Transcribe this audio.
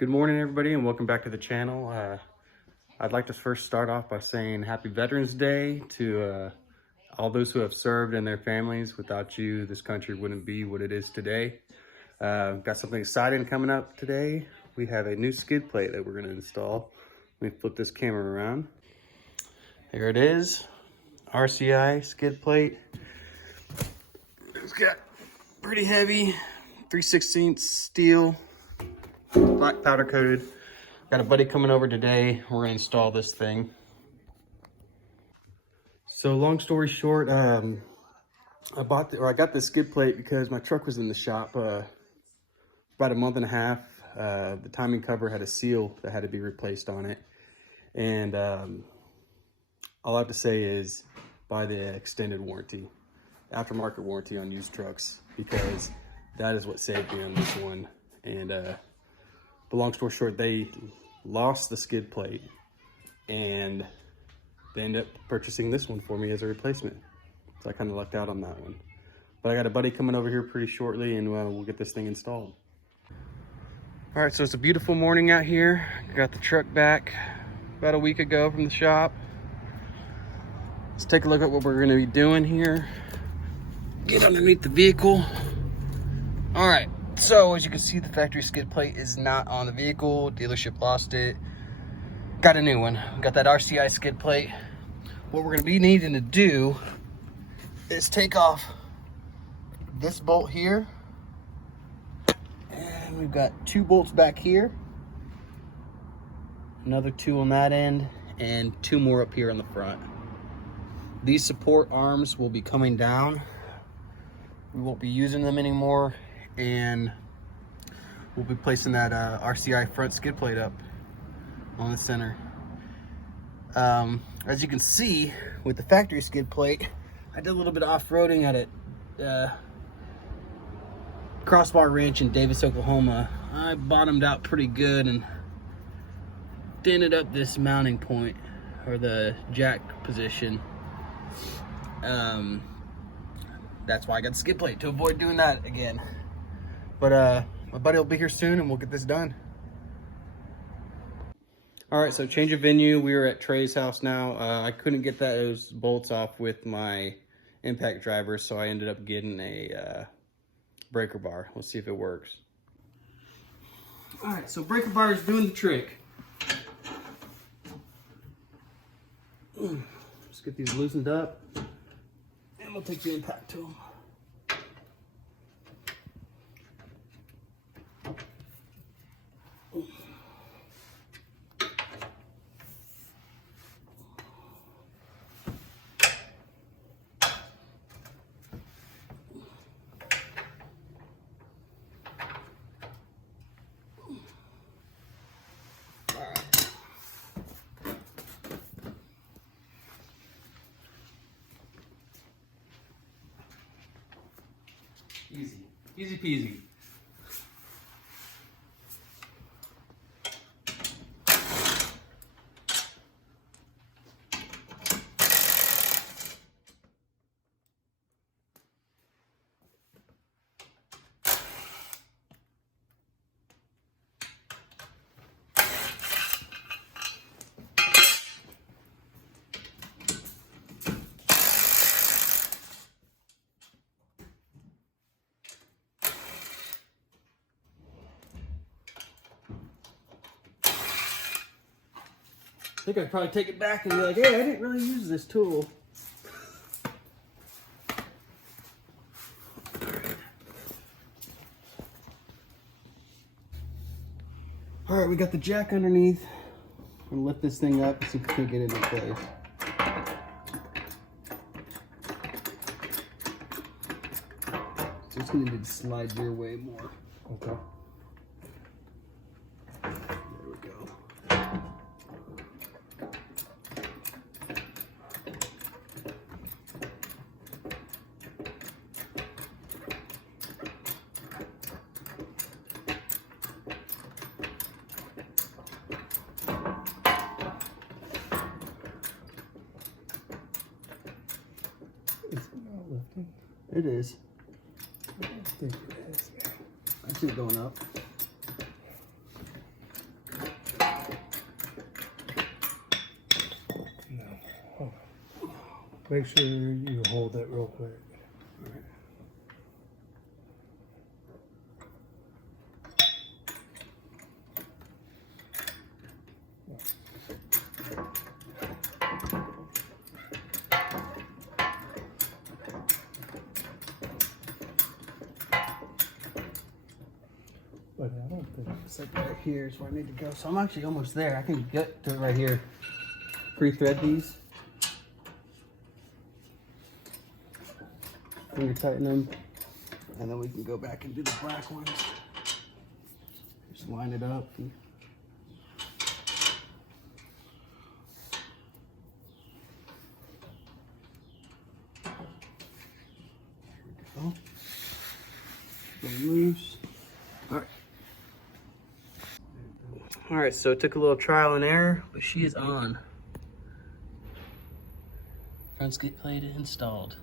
Good morning, everybody, and welcome back to the channel. I'd like to first start off by saying Happy Veterans Day to all those who have served and their families. Without you, this country wouldn't be what it is today. Got something exciting coming up today. We have a new skid plate that we're going to install. Let me flip this camera around. There it is, RCI skid plate. It's got pretty heavy 3/16 steel, black powder coated. Got a buddy coming over today. We're gonna install this thing. So long story short, I got this skid plate because my truck was in the shop about a month and a half. The timing cover had a seal that had to be replaced on it, and all I have to say is buy the extended warranty, aftermarket warranty on used trucks, because that is what saved me on this one. And but long story short, they lost the skid plate and they ended up purchasing this one for me as a replacement. So I kind of lucked out on that one. But I got a buddy coming over here pretty shortly, and we'll get this thing installed. All right, so it's a beautiful morning out here. Got the truck back about a week ago from the shop. Let's take a look at what we're gonna be doing here. Get underneath the vehicle. All right. So as you can see, the factory skid plate is not on the vehicle. Dealership lost it. Got a new one. Got that RCI skid plate. What we're gonna be needing to do is take off this bolt here. And we've got 2 bolts back here. Another 2 on that end, and 2 more up here on the front. These support arms will be coming down. We won't be using them anymore, and we'll be placing that RCI front skid plate up on the center. As you can see, with the factory skid plate, I did a little bit of off-roading at it. Crossbar Ranch in Davis, Oklahoma. I bottomed out pretty good and dented up this mounting point, or the jack position. That's why I got the skid plate, to avoid doing that again. But my buddy will be here soon and we'll get this done. All right, so change of venue. We are at Trey's house now. I couldn't get those bolts off with my impact driver, so I ended up getting a breaker bar. Let's see if it works. All right, so breaker bar is doing the trick. Let's get these loosened up, and we'll take the impact to them. Easy peasy. I think I'd probably take it back and be like, hey, I didn't really use this tool. All right, we got the jack underneath. I'm gonna lift this thing up, see if we can get it in place. So it's gonna need to slide your way more. Okay. There we go. It is. I think it is. I see it going up. Make sure you hold it real quick. All right. But I don't think It's like right here is where I need to go. So I'm actually almost there. I can get to it right here. Pre-thread these. Finger tighten them. And then we can go back and do the black ones. Just line it up. And there we go. Go loose. All right. All right, so it took a little trial and error, but she is on. Front skid plate installed.